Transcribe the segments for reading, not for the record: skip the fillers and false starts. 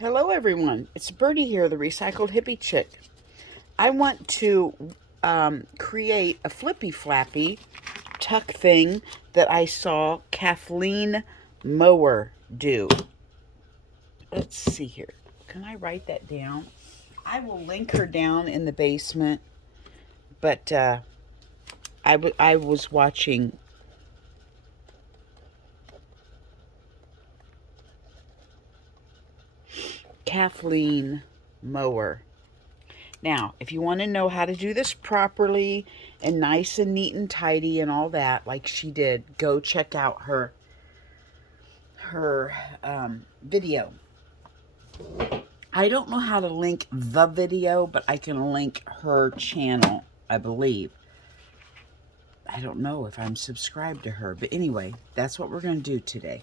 Hello everyone, it's Birdie here, the Recycled Hippie Chick. I want to create a flippy flappy tuck thing that I saw Kathleen Mower do. Let's see here. Can I write that down? I will link her down in the basement, but I was watching Kathleen Mower. Now, if you want to know how to do this properly and nice and neat and tidy and all that, like she did, go check out her video. I don't know how to link the video, but I can link her channel, I believe. I don't know if I'm subscribed to her, but anyway, that's what we're going to do today.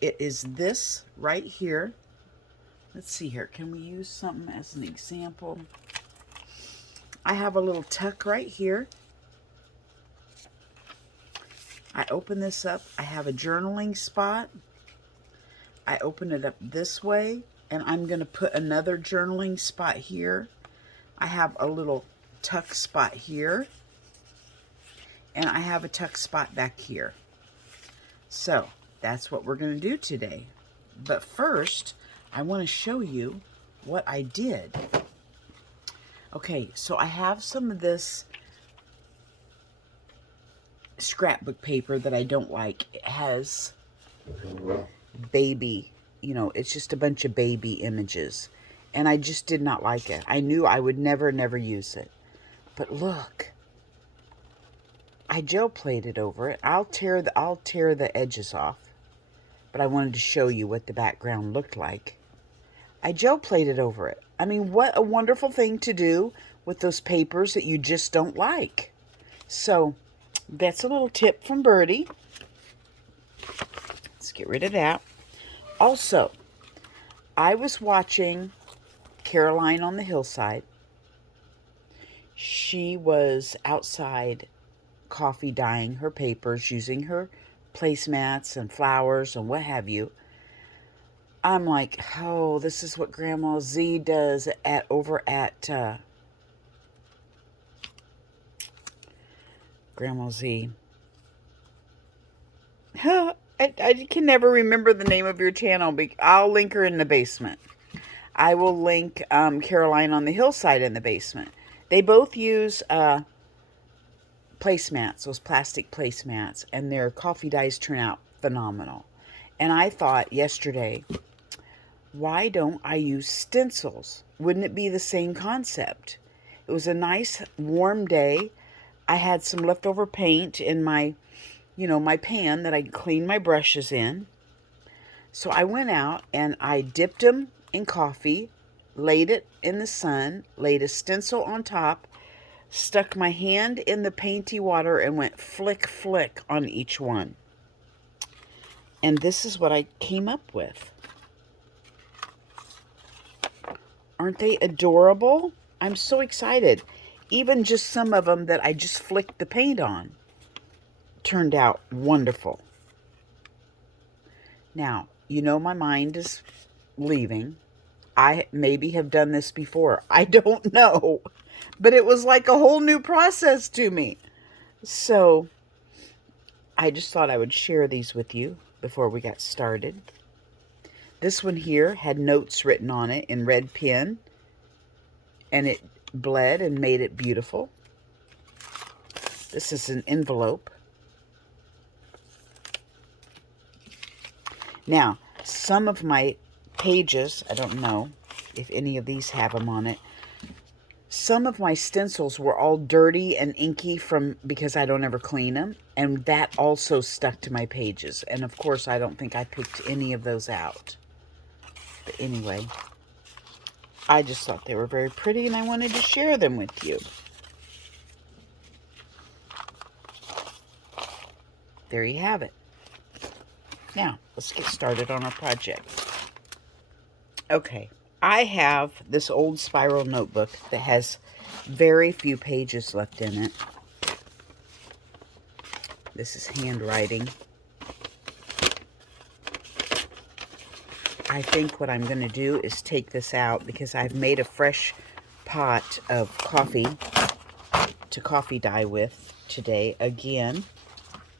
It is this right here. Let's see here. Can we use something as an example? I have a little tuck right here. I open this up. I have a journaling spot. I open it up this way, and I'm going to put another journaling spot here. I have a little tuck spot here, and I have a tuck spot back here. So that's what we're going to do today. But first, I want to show you what I did. Okay, so I have some of this scrapbook paper that I don't like. It has baby, it's just a bunch of baby images. And I just did not like it. I knew I would never use it. But look, I gel plated over it. I'll tear the edges off. But I wanted to show you what the background looked like. I gel plated over it. I mean, what a wonderful thing to do with those papers that you just don't like. So that's a little tip from Birdie. Let's get rid of that. Also, I was watching Caroline on the hillside. She was outside coffee dyeing her papers using her placemats and flowers and what have you. I'm like, oh, this is what Grandma Z does over at Grandma Z. I can never remember the name of your channel. I'll link her in the basement. I will link Caroline on the hillside in the basement. They both use placemats, those plastic placemats, and their coffee dyes turn out phenomenal. And I thought yesterday, why don't I use stencils? Wouldn't it be the same concept? It was a nice warm day. I had some leftover paint in my pan that I cleaned my brushes in. So I went out and I dipped them in coffee, laid it in the sun, laid a stencil on top, stuck my hand in the painty water and went flick, flick on each one. And this is what I came up with. Aren't they adorable? I'm so excited. Even just some of them that I just flicked the paint on turned out wonderful. Now, my mind is leaving. I maybe have done this before. I don't know. But it was like a whole new process to me. So I just thought I would share these with you before we got started. This one here had notes written on it in red pen, and it bled and made it beautiful. This is an envelope. Now, some of my pages, I don't know if any of these have them on it, some of my stencils were all dirty and inky because I don't ever clean them, and that also stuck to my pages. And of course, I don't think I picked any of those out. But anyway, I just thought they were very pretty and I wanted to share them with you. There you have it. Now, let's get started on our project. Okay, I have this old spiral notebook that has very few pages left in it. This is handwriting. I think what I'm going to do is take this out because I've made a fresh pot of coffee to coffee dye with today again.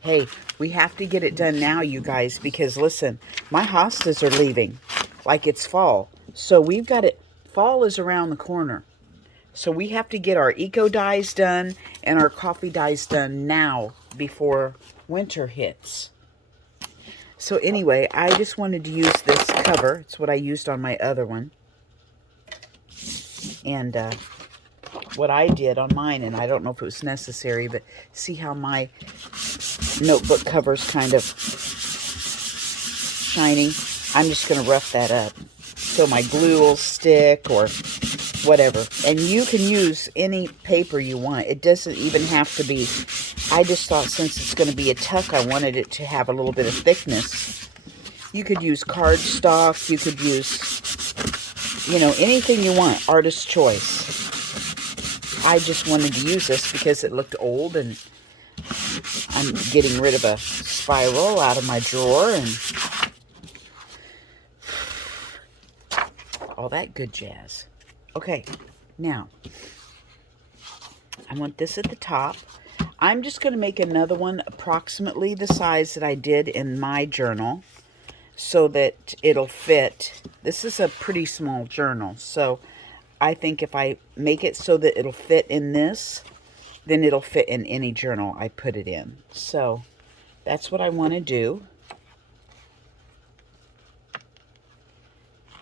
Hey, we have to get it done now, you guys, because listen, my hostas are leaving like it's fall. So we've got it. Fall is around the corner. So we have to get our eco dyes done and our coffee dyes done now before winter hits. So anyway, I just wanted to use this cover. It's what I used on my other one. And what I did on mine, and I don't know if it was necessary, but see how my notebook cover's kind of shiny? I'm just going to rough that up so my glue will stick or whatever. And you can use any paper you want. It doesn't even have to be... I just thought since it's going to be a tuck, I wanted it to have a little bit of thickness. You could use cardstock. You could use, you know, anything you want. Artist's choice. I just wanted to use this because it looked old and I'm getting rid of a spiral out of my drawer and all that good jazz. Okay, now I want this at the top. I'm just going to make another one approximately the size that I did in my journal so that it'll fit. This is a pretty small journal, so I think if I make it so that it'll fit in this, then it'll fit in any journal I put it in. So that's what I want to do.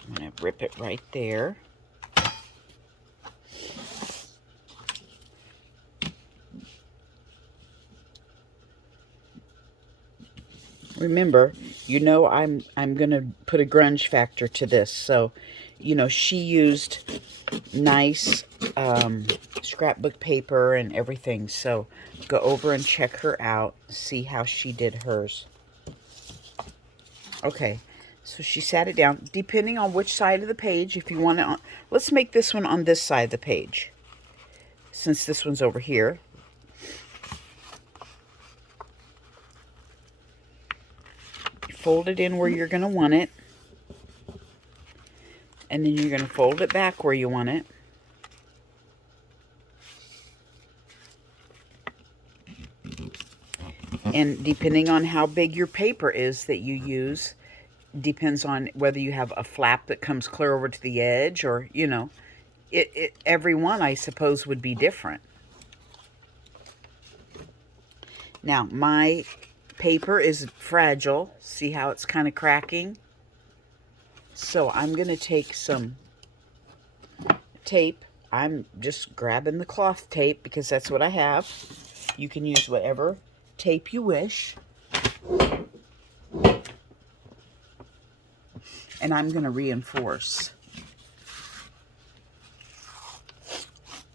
I'm going to rip it right there. Remember, you know I'm going to put a grunge factor to this. So, you know, she used nice scrapbook paper and everything. So go over and check her out. See how she did hers. Okay, so she sat it down. Depending on which side of the page, if you want to... Let's make this one on this side of the page. Since this one's over here. Fold it in where you're going to want it. And then you're going to fold it back where you want it. And depending on how big your paper is that you use, depends on whether you have a flap that comes clear over to the edge or, you know, every one, I suppose, would be different. Now, my paper is fragile. See how it's kind of cracking? So I'm going to take some tape. I'm just grabbing the cloth tape because that's what I have. You can use whatever tape you wish. And I'm going to reinforce.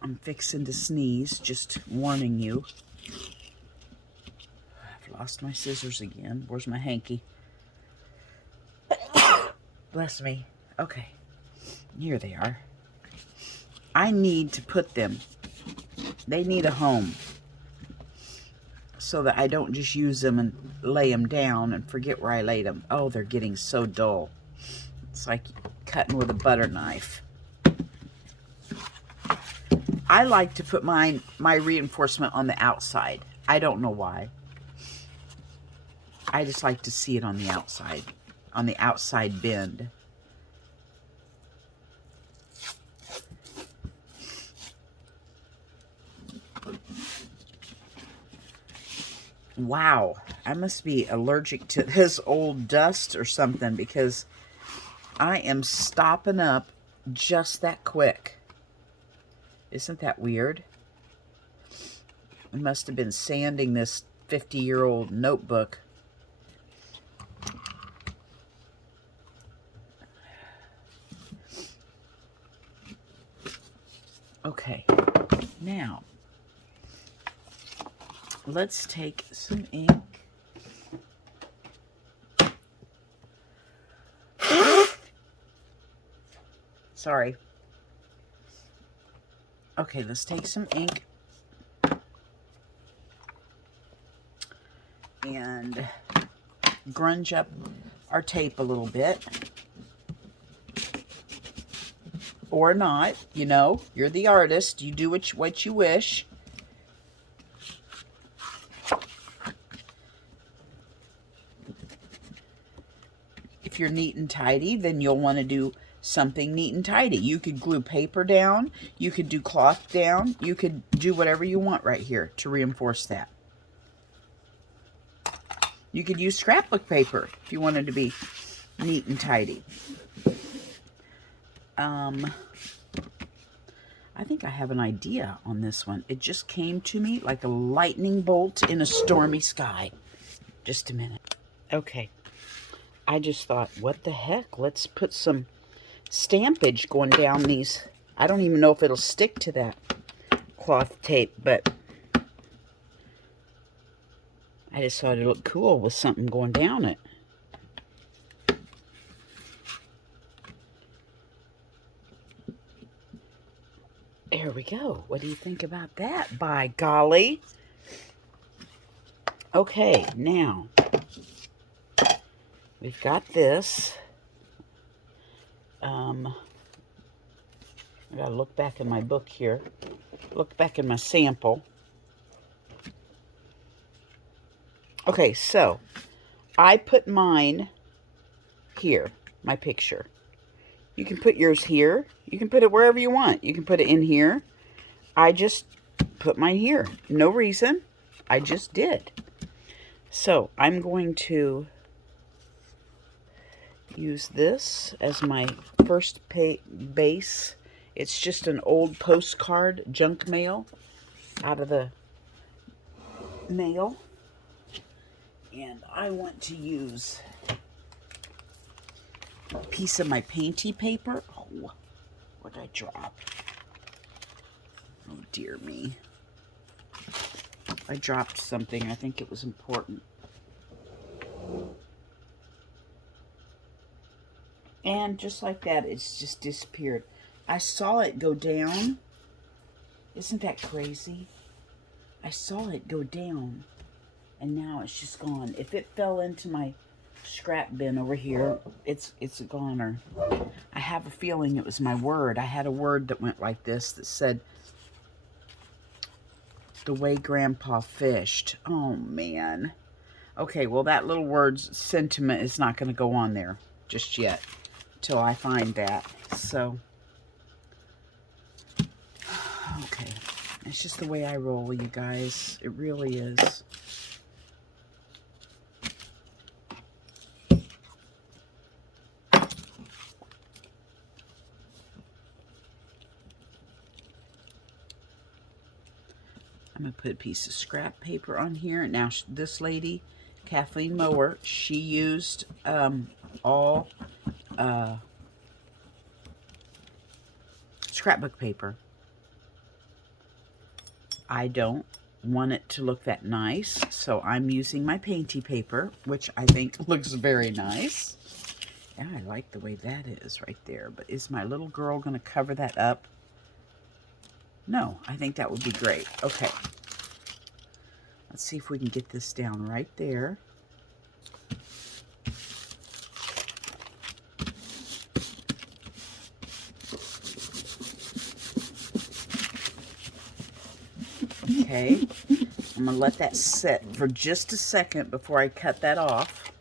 I'm fixing to sneeze, just warning you. I've lost my scissors again. Where's my hanky? Bless me. Okay. Here they are. I need to put them. They need a home. So that I don't just use them and lay them down and forget where I laid them. Oh, they're getting so dull. It's like cutting with a butter knife. I like to put my reinforcement on the outside. I don't know why. I just like to see it on the outside bend. Wow, I must be allergic to this old dust or something because I am stopping up just that quick. Isn't that weird? I must have been sanding this 50-year-old notebook. Okay, now let's take some ink. Sorry. Okay, let's take some ink and grunge up our tape a little bit. or not. You know, you're the artist. You do what you wish. If you're neat and tidy, then you'll want to do something neat and tidy. You could glue paper down. You could do cloth down. You could do whatever you want right here to reinforce that. You could use scrapbook paper if you wanted to be neat and tidy. I think I have an idea on this one. It just came to me like a lightning bolt in a stormy sky. Just a minute. Okay. I just thought, what the heck? Let's put some stampage going down these. I don't even know if it'll stick to that cloth tape, but I just thought it'd look cool with something going down it. There we go. What do you think about that? By golly. Okay, now we've got this. I gotta look back in my book here. Look back in my sample. Okay, so I put mine here, my picture. You can put yours here. You can put it wherever you want. You can put it in here. I just put mine here. No reason. I just did. So I'm going to use this as my first base. It's just an old postcard, junk mail, out of the mail. And I want to use a piece of my painty paper. Oh, what did I drop? Oh, dear me. I dropped something. I think it was important. And just like that, it's just disappeared. I saw it go down. Isn't that crazy? I saw it go down, and now it's just gone. If it fell into my scrap bin over here, it's a goner. I have a feeling it was my word. I had a word that went like this that said, "The way Grandpa fished." Oh, man. Okay, well, that little word's sentiment is not going to go on there just yet till I find that. So, okay. It's just the way I roll, you guys. It really is. I'm going to put a piece of scrap paper on here. Now, this lady, Kathleen Mower, she used all scrapbook paper. I don't want it to look that nice, so I'm using my painty paper, which I think looks very nice. Yeah, I like the way that is right there, but is my little girl going to cover that up? No, I think that would be great. Okay. Let's see if we can get this down right there. Okay. I'm going to let that sit for just a second before I cut that off.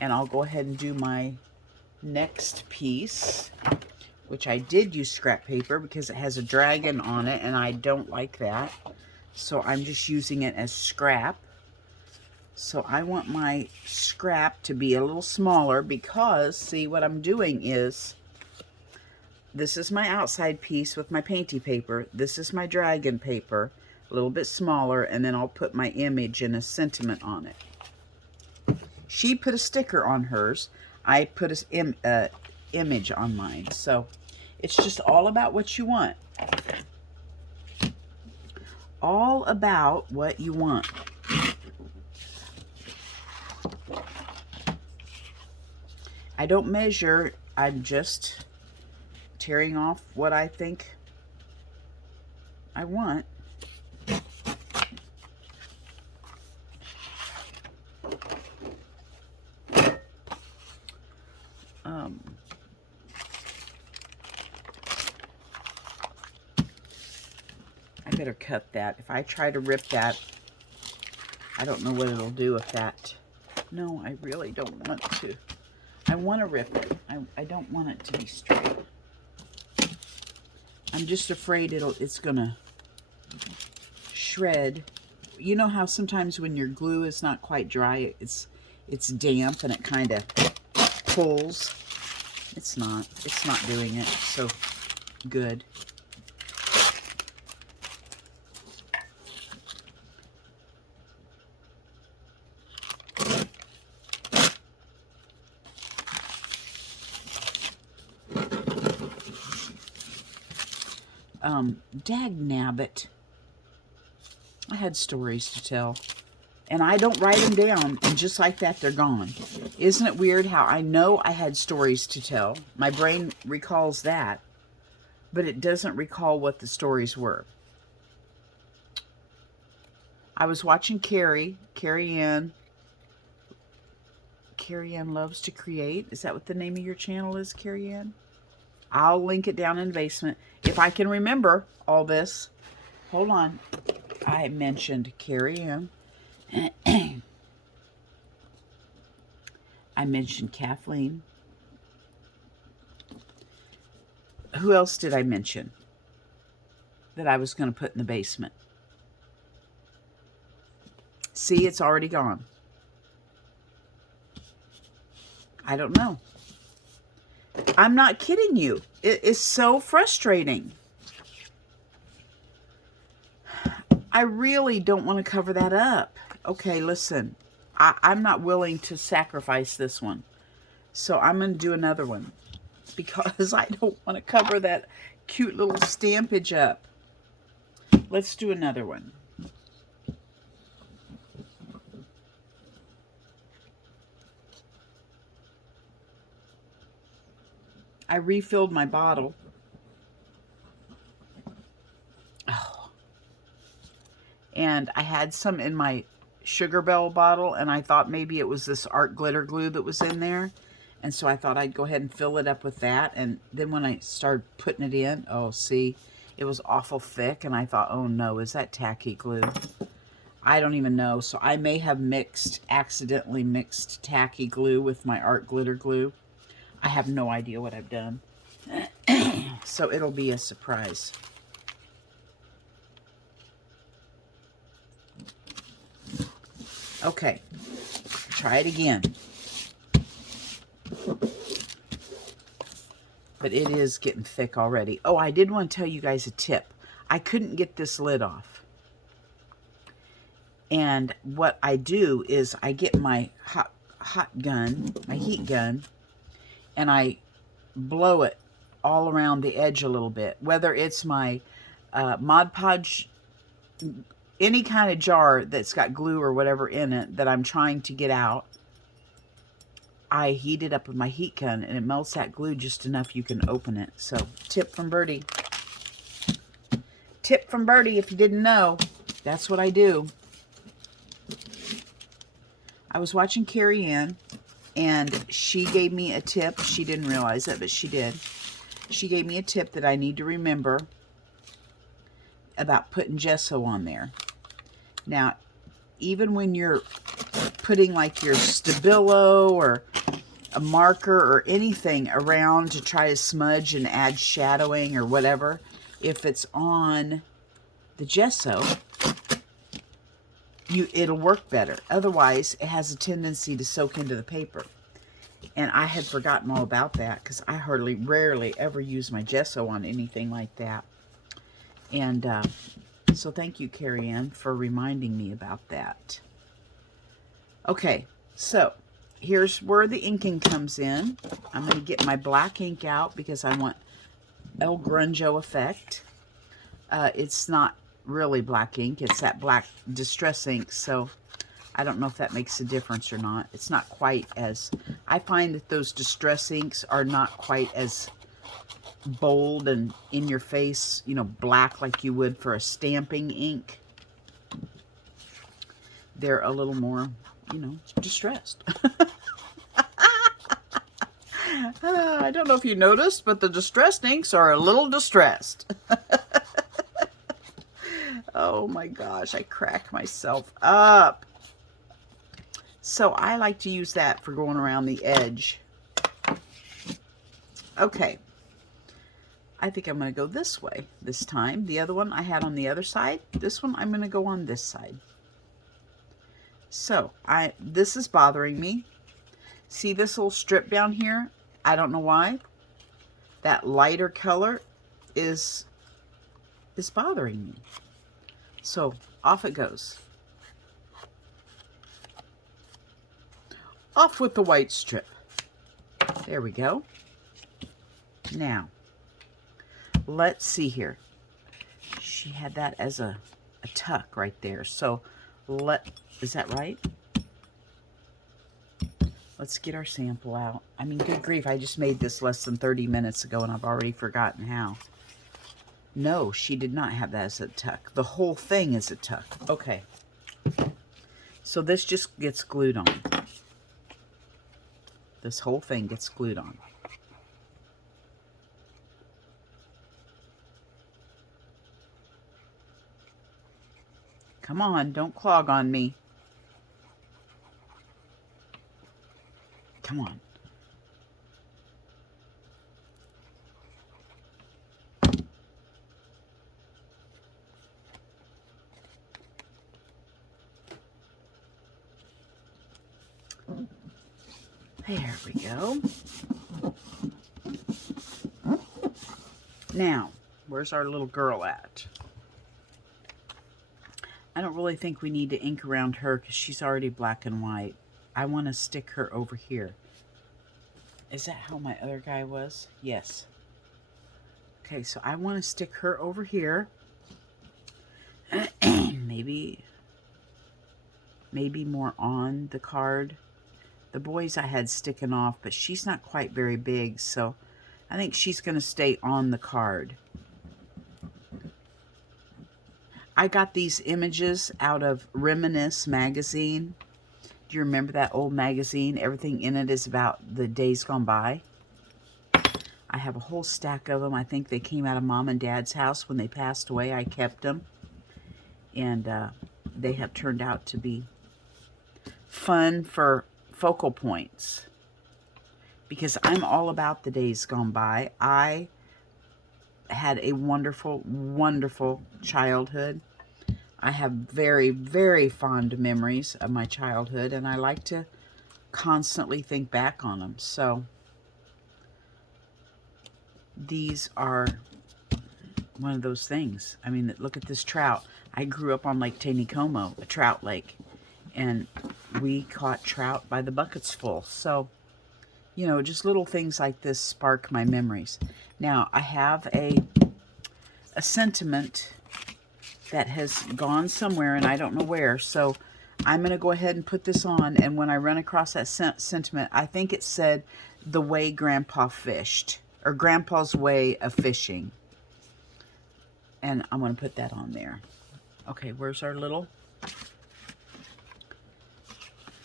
And I'll go ahead and do my next piece, which I did use scrap paper because it has a dragon on it, and I don't like that. So I'm just using it as scrap. So I want my scrap to be a little smaller because, see, what I'm doing is, this is my outside piece with my painty paper. This is my dragon paper, a little bit smaller, and then I'll put my image and a sentiment on it. She put a sticker on hers. I put an image on mine. So it's just all about what you want. All about what you want. I don't measure. I'm just tearing off what I think I want. I better cut that. If I try to rip that, I don't know what it'll do if that... No, I really don't want to. I want to rip it. I don't want it to be straight. I'm just afraid it's gonna shred. You know how sometimes when your glue is not quite dry, it's damp and it kind of pulls. It's not doing it so good. Dag nabbit. I had stories to tell. And I don't write them down, and just like that, they're gone. Isn't it weird how I know I had stories to tell? My brain recalls that, but it doesn't recall what the stories were. I was watching Carrie Ann Loves to Create. Is that what the name of your channel is, Carrie Ann? I'll link it down in the basement. If I can remember all this. Hold on. I mentioned Carrie Ann. I mentioned Kathleen. Who else did I mention that I was going to put in the basement? See, it's already gone. I don't know. I'm not kidding you. It is so frustrating. I really don't want to cover that up. Okay, listen. I'm not willing to sacrifice this one. So I'm going to do another one. Because I don't want to cover that cute little stampage up. Let's do another one. I refilled my bottle. Oh. And I had some in my Sugar Bell bottle, and I thought maybe it was this art glitter glue that was in there. And so I thought I'd go ahead and fill it up with that. And then when I started putting it in, oh, see, it was awful thick. And I thought, oh no, is that tacky glue? I don't even know. So I may have accidentally mixed tacky glue with my art glitter glue. I have no idea what I've done. So it'll be a surprise. Okay, try it again. But it is getting thick already. Oh, I did want to tell you guys a tip. I couldn't get this lid off. And what I do is I get my hot gun, my heat gun, and I blow it all around the edge a little bit. Whether it's my Mod Podge, any kind of jar that's got glue or whatever in it that I'm trying to get out, I heat it up with my heat gun, and it melts that glue just enough you can open it. So, tip from Birdie. Tip from Birdie, if you didn't know, that's what I do. I was watching Carrie Ann, and she gave me a tip. She didn't realize it, but she did. She gave me a tip that I need to remember about putting gesso on there. Now, even when you're putting like your Stabilo or a marker or anything around to try to smudge and add shadowing or whatever, if it's on the gesso, it'll work better. Otherwise, it has a tendency to soak into the paper. And I had forgotten all about that because I rarely ever use my gesso on anything like that. And so thank you, Carrie Ann, for reminding me about that. Okay, so here's where the inking comes in. I'm going to get my black ink out because I want El Grunjo effect. It's not really black ink. It's that black distress ink, so I don't know if that makes a difference or not. It's not quite as... I find that those distress inks are not quite as bold and in your face, you know, black like you would for a stamping ink. They're a little more, you know, distressed. I don't know if you noticed, but the distressed inks are a little distressed. Oh my gosh, I crack myself up. So I like to use that for going around the edge. Okay. I think I'm going to go this way this time. The other one I had on the other side. This one I'm going to go on this side. So this is bothering me. See this little strip down here? I don't know why. That lighter color is bothering me. So off it goes. Off with the white strip. There we go. Now, let's see here. She had that as a tuck right there. So is that right? Let's get our sample out. I mean, good grief, I just made this less than 30 minutes ago and I've already forgotten how. No, she did not have that as a tuck. The whole thing is a tuck. Okay. So this just gets glued on. This whole thing gets glued on. Come on, don't clog on me. Come on. There we go. Now, where's our little girl at? I don't really think we need to ink around her because she's already black and white. I want to stick her over here. Is that how my other guy was? Yes. Okay, so I want to stick her over here. maybe more on the card. The boys I had sticking off, but she's not quite very big, so I think she's going to stay on the card. I got these images out of Reminisce magazine. Do you remember that old magazine? Everything in it is about the days gone by. I have a whole stack of them. I think they came out of Mom and Dad's house when they passed away. I kept them. And they have turned out to be fun for focal points. Because I'm all about the days gone by. I had a wonderful, wonderful childhood. I have very, very fond memories of my childhood, and I like to constantly think back on them. So these are one of those things. I mean, look at this trout. I grew up on Lake Taneycomo, a trout lake, and we caught trout by the buckets full. So, you know, just little things like this spark my memories. Now, I have a sentiment that has gone somewhere, and I don't know where, so I'm going to go ahead and put this on, and when I run across that sentiment, I think it said, the way Grandpa fished, or Grandpa's way of fishing, and I'm going to put that on there. Okay, where's our little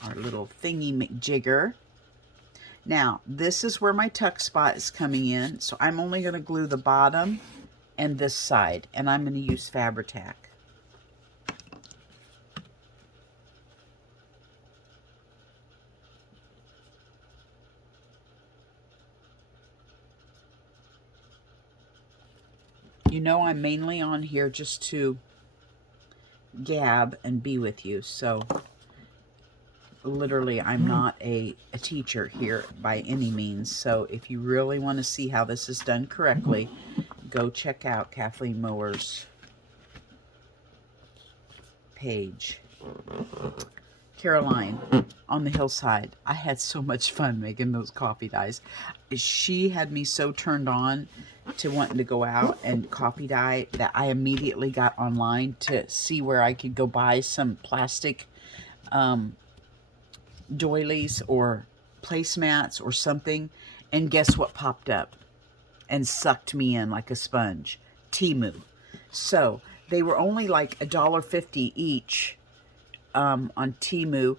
thingy McJigger? Now, this is where my tuck spot is coming in, so I'm only going to glue the bottom and this side, and I'm going to use Fabri-Tac. You know I'm mainly on here just to gab and be with you, so literally I'm not a teacher here by any means, so if you really want to see how this is done correctly, go check out Kathleen Mower's page. Caroline on the hillside. I had so much fun making those coffee dyes. She had me so turned on to wanting to go out and coffee dye that I immediately got online to see where I could go buy some plastic doilies or placemats or something, and guess what popped up and sucked me in like a sponge? Temu. So they were only like $1.50 each on Temu.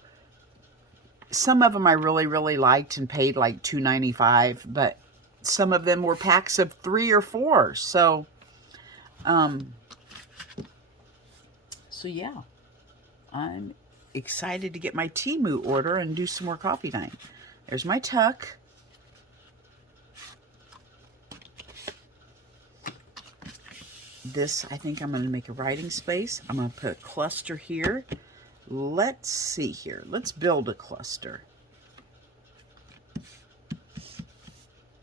Some of them I really, really liked and paid like $2.95, but some of them were packs of 3 or 4. So So yeah, I'm excited to get my Temu order and do some more coffee dyeing. There's my tuck. This, I think I'm going to make a writing space. I'm going to put a cluster here. Let's see here. Let's build a cluster.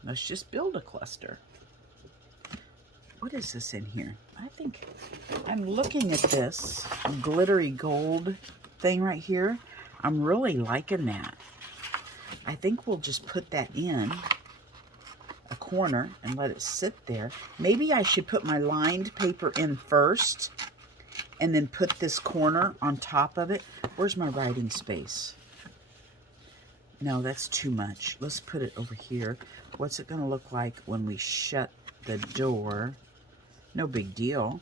Let's just build a cluster. What is this in here? I think I'm looking at this glittery gold thing right here. I'm really liking that. I think we'll just put that in a corner and let it sit there. Maybe I should put my lined paper in first and then put this corner on top of it. Where's my writing space? No, that's too much. Let's put it over here. What's it going to look like when we shut the door? No big deal.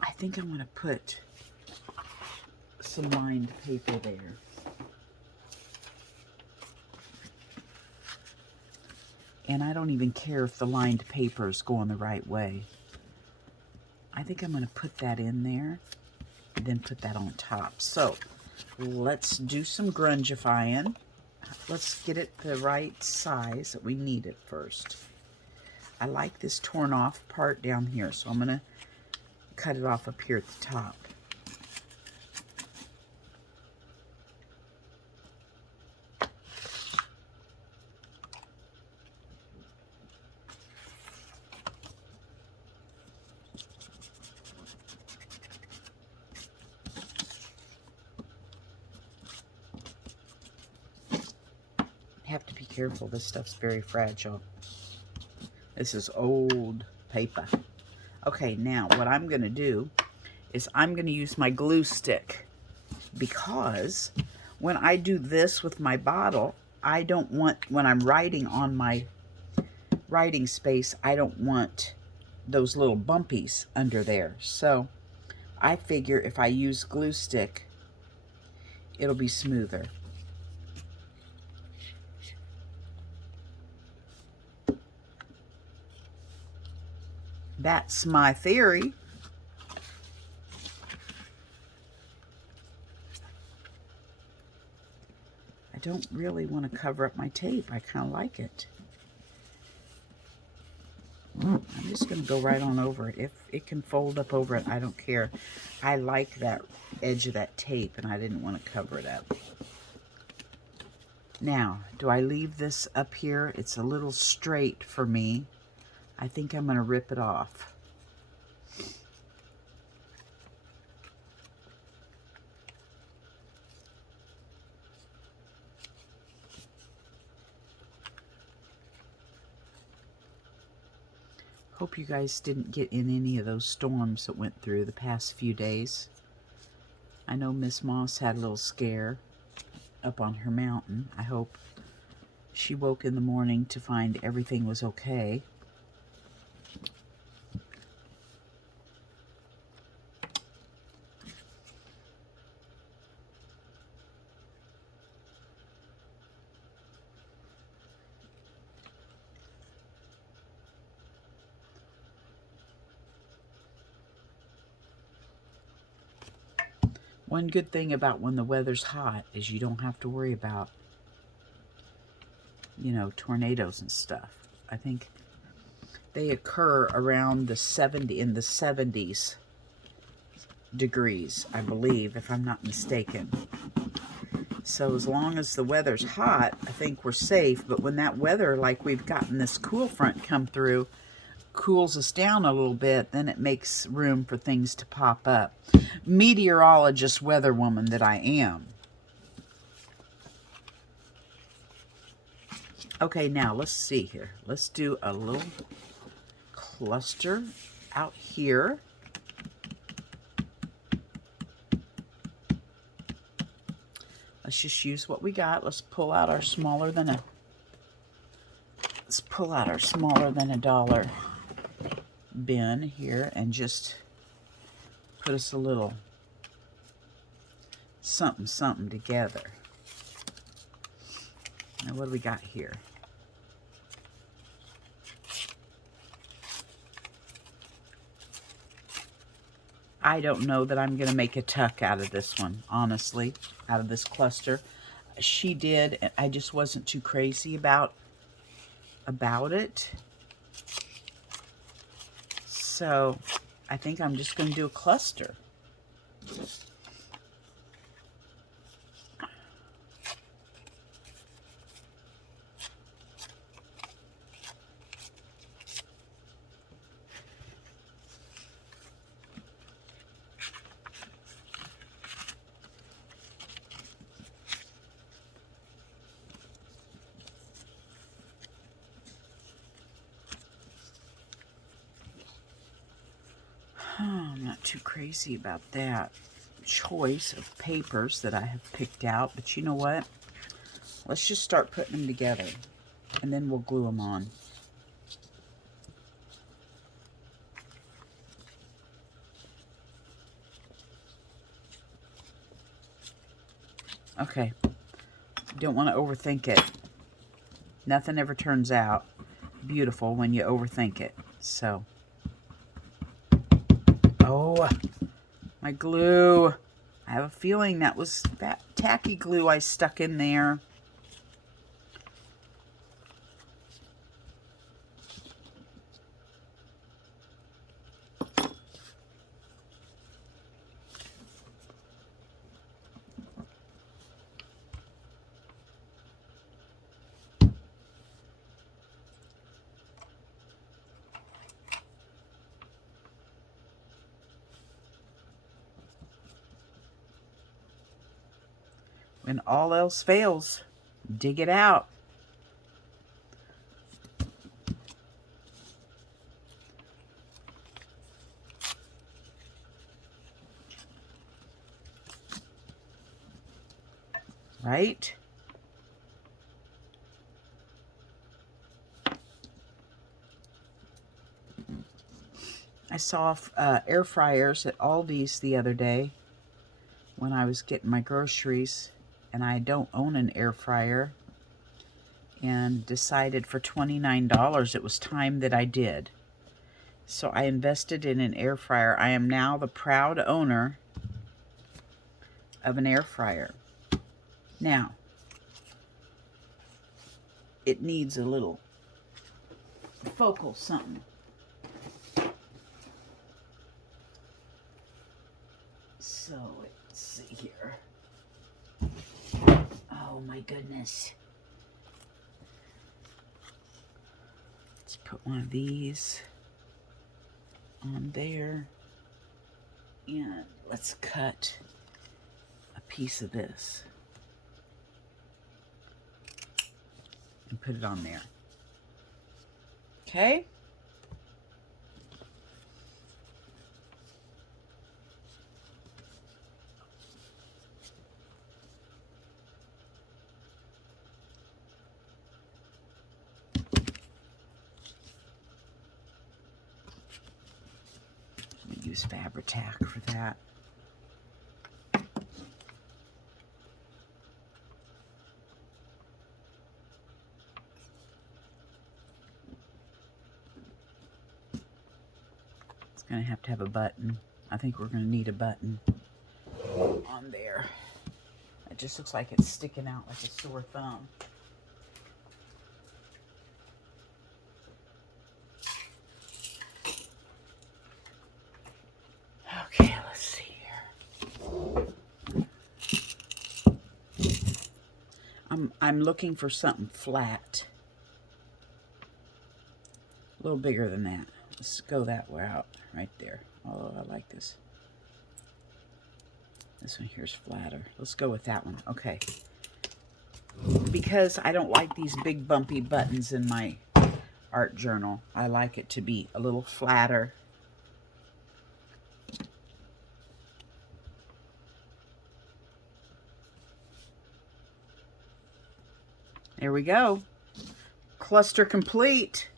I think I'm going to put some lined paper there. And I don't even care if the lined paper is going the right way. I think I'm going to put that in there and then put that on top. So let's do some grungifying. Let's get it the right size that we need it first. I like this torn off part down here, so I'm going to cut it off up here at the top. Have to be careful. This stuff's very fragile. This is old paper. Okay, now what I'm going to do is I'm going to use my glue stick, because when I do this with my bottle, I don't want, when I'm writing on my writing space, I don't want those little bumpies under there. So I figure if I use glue stick, it'll be smoother. That's my theory. I don't really want to cover up my tape. I kind of like it. I'm just going to go right on over it. If it can fold up over it, I don't care. I like that edge of that tape, and I didn't want to cover it up. Now, do I leave this up here? It's a little straight for me. I think I'm going to rip it off. Hope you guys didn't get in any of those storms that went through the past few days. I know Miss Moss had a little scare up on her mountain. I hope she woke in the morning to find everything was okay. One good thing about when the weather's hot is you don't have to worry about, you know, tornadoes and stuff. I think they occur around the 70s degrees, I believe, if I'm not mistaken. So as long as the weather's hot, I think we're safe. But when that weather, like we've gotten this cool front come through, cools us down a little bit, then it makes room for things to pop up. Meteorologist, weather woman that I am. Okay, now let's see here. Let's do a little cluster out here. Let's just use what we got. Let's pull out our smaller than a dollar bin here and just put us a little something together. Now what do we got here? I don't know that I'm going to make a tuck out of this one, honestly, out of this cluster. She did, and I just wasn't too crazy about it. So I think I'm just going to do a cluster. I'm not too crazy about that choice of papers that I have picked out, but you know what? Let's just start putting them together, and then we'll glue them on. Okay, don't want to overthink it. Nothing ever turns out beautiful when you overthink it. So, oh, my glue. I have a feeling that was that tacky glue I stuck in there. When all else fails, dig it out. Right? I saw air fryers at Aldi's the other day when I was getting my groceries, and I don't own an air fryer, and decided for $29 it was time that I did. So I invested in an air fryer. I am now the proud owner of an air fryer. Now, it needs a little focal something. So, let's see here. Oh my goodness. Let's put one of these on there. And let's cut a piece of this and put it on there. Okay? Use Fabri-Tac for that. It's going to have a button. I think we're going to need a button on there. It just looks like it's sticking out like a sore thumb. Okay, let's see here. I'm looking for something flat. A little bigger than that. Let's go that way out right there. Oh, I like this. This one here's flatter. Let's go with that one. Okay. Because I don't like these big bumpy buttons in my art journal. I like it to be a little flatter. There we go. Cluster complete.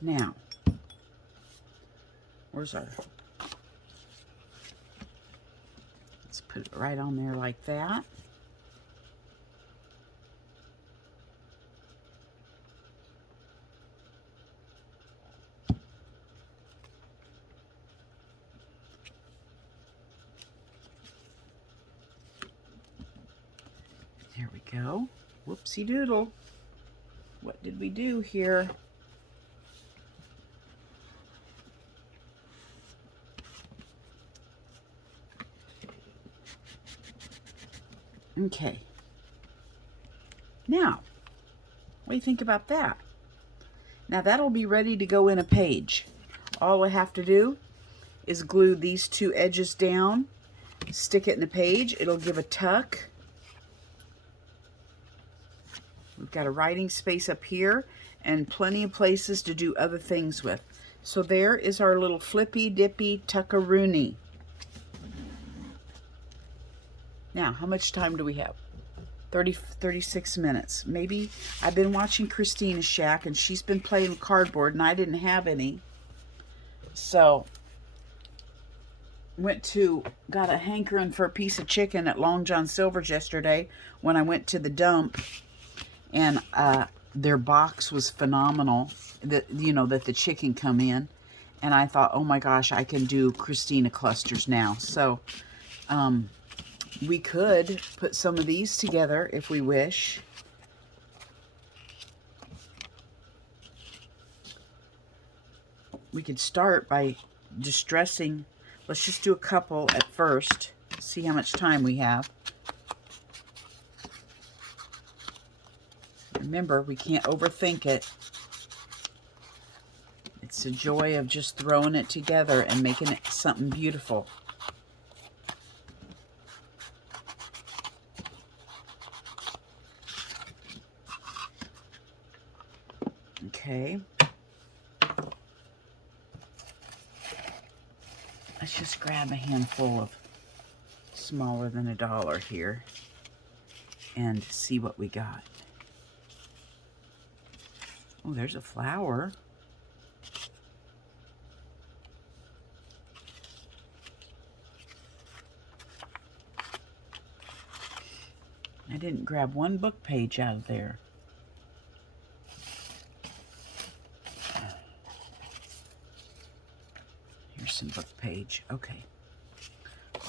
Now, where's our... Let's put it right on there like that. There we go. Whoopsie doodle. What did we do here? Okay. Now, what do you think about that? Now that'll be ready to go in a page. All I have to do is glue these two edges down, stick it in a page. It'll give a tuck. We've got a writing space up here and plenty of places to do other things with. So there is our little flippy dippy tuckaroony. Now, how much time do we have? 36 minutes. Maybe I've been watching Christina's Shack and she's been playing with cardboard and I didn't have any. So, got a hankering for a piece of chicken at Long John Silver's yesterday when I went to the dump. And their box was phenomenal, that the chicken come in. And I thought, oh my gosh, I can do Christina clusters now. So we could put some of these together if we wish. We could start by distressing. Let's just do a couple at first, see how much time we have. Remember, we can't overthink it. It's the joy of just throwing it together and making it something beautiful. Okay. Let's just grab a handful of smaller than $1 here and see what we got. Oh, there's a flower. I didn't grab one book page out of there. Here's some book page. Okay.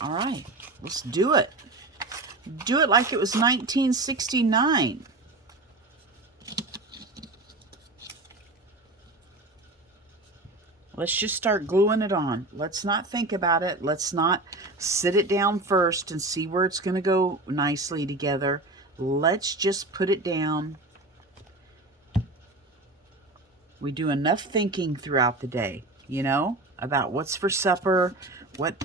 All right. Let's do it. Do it like it was 1969. Let's just start gluing it on. Let's not think about it. Let's not sit it down first and see where it's going to go nicely together. Let's just put it down. We do enough thinking throughout the day, you know, about what's for supper, what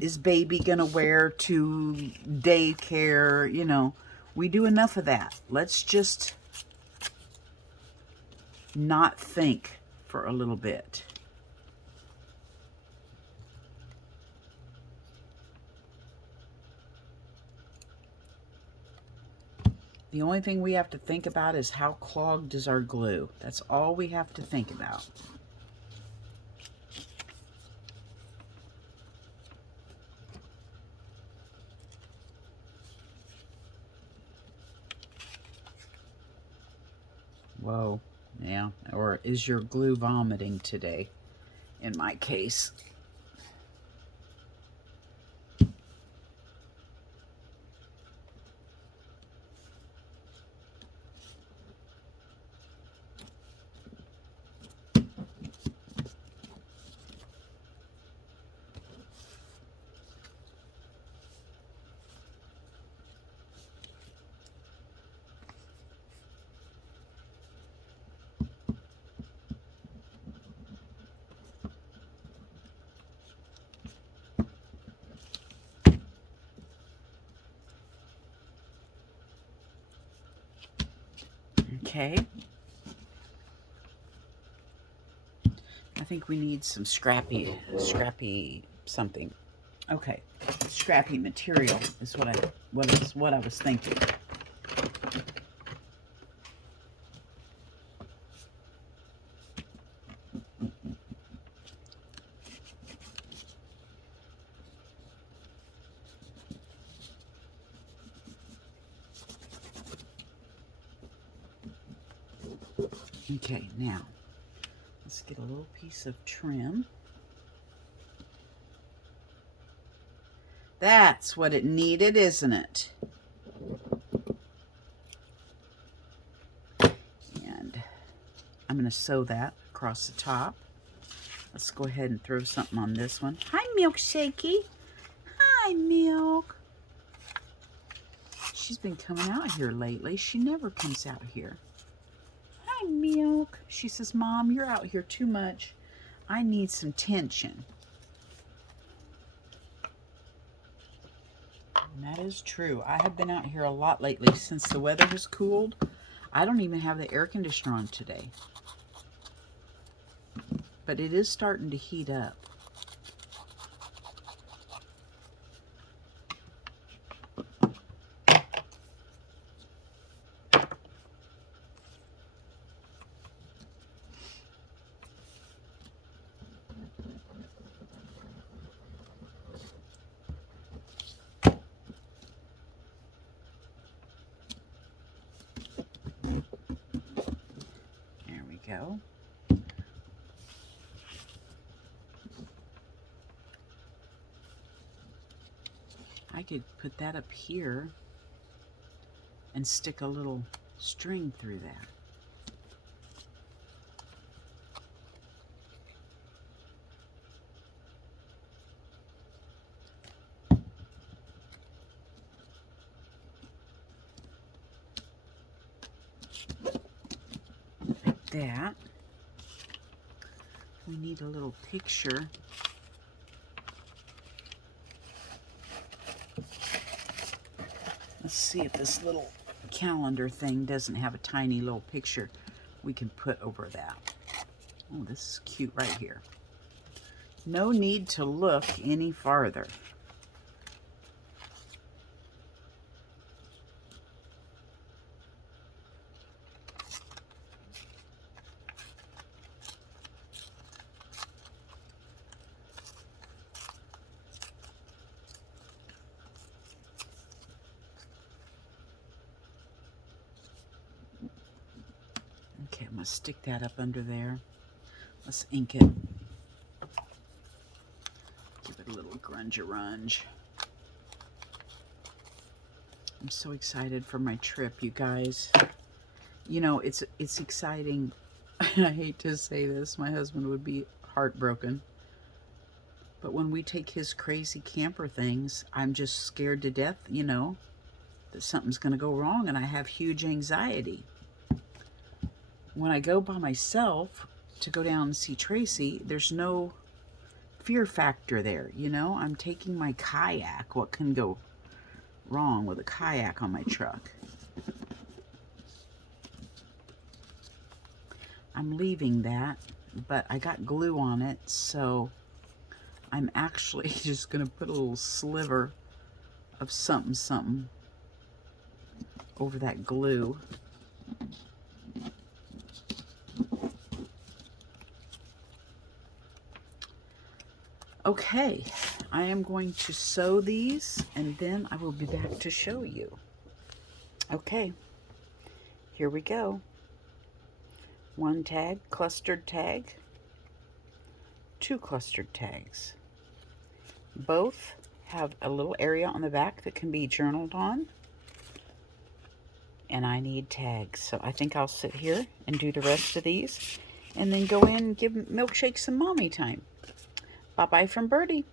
is baby going to wear to daycare, you know. We do enough of that. Let's just not think for a little bit. The only thing we have to think about is how clogged is our glue. That's all we have to think about. Whoa, yeah. Or is your glue vomiting today? In my case. Okay. I think we need some scrappy something. Okay, scrappy material is what I was thinking. Okay, now let's get a little piece of trim. That's what it needed, isn't it? I'm going to sew that across the top. Let's go ahead and throw something on this one. Hi, Milkshakey. Hi, Milk. She's been coming out here lately. She never comes out here. Hi, Milk. She says, Mom, you're out here too much. I need some tension. And that is true. I have been out here a lot lately since the weather has cooled. I don't even have the air conditioner on today. But it is starting to heat up. There we go. I could put that up here and stick a little string through that. Like that. We need a little picture. Let's see if this little calendar thing doesn't have a tiny little picture we can put over that. Oh, this is cute right here. No need to look any farther. Okay, I'm going to stick that up under there. Let's ink it. Give it a little grunge-a-runge. I'm so excited for my trip, you guys. You know, it's exciting. I hate to say this. My husband would be heartbroken. But when we take his crazy camper things, I'm just scared to death, you know, that something's going to go wrong, and I have huge anxiety. When I go by myself to go down and see Tracy, there's no fear factor there, you know? I'm taking my kayak. What can go wrong with a kayak on my truck? I'm leaving that, but I got glue on it, so I'm actually just going to put a little sliver of something over that glue. Okay, I am going to sew these, and then I will be back to show you. Okay, here we go. One tag, clustered tag, two clustered tags. Both have a little area on the back that can be journaled on. And I need tags, so I think I'll sit here and do the rest of these, and then go in and give Milkshake some mommy time. Bye-bye from Birdie.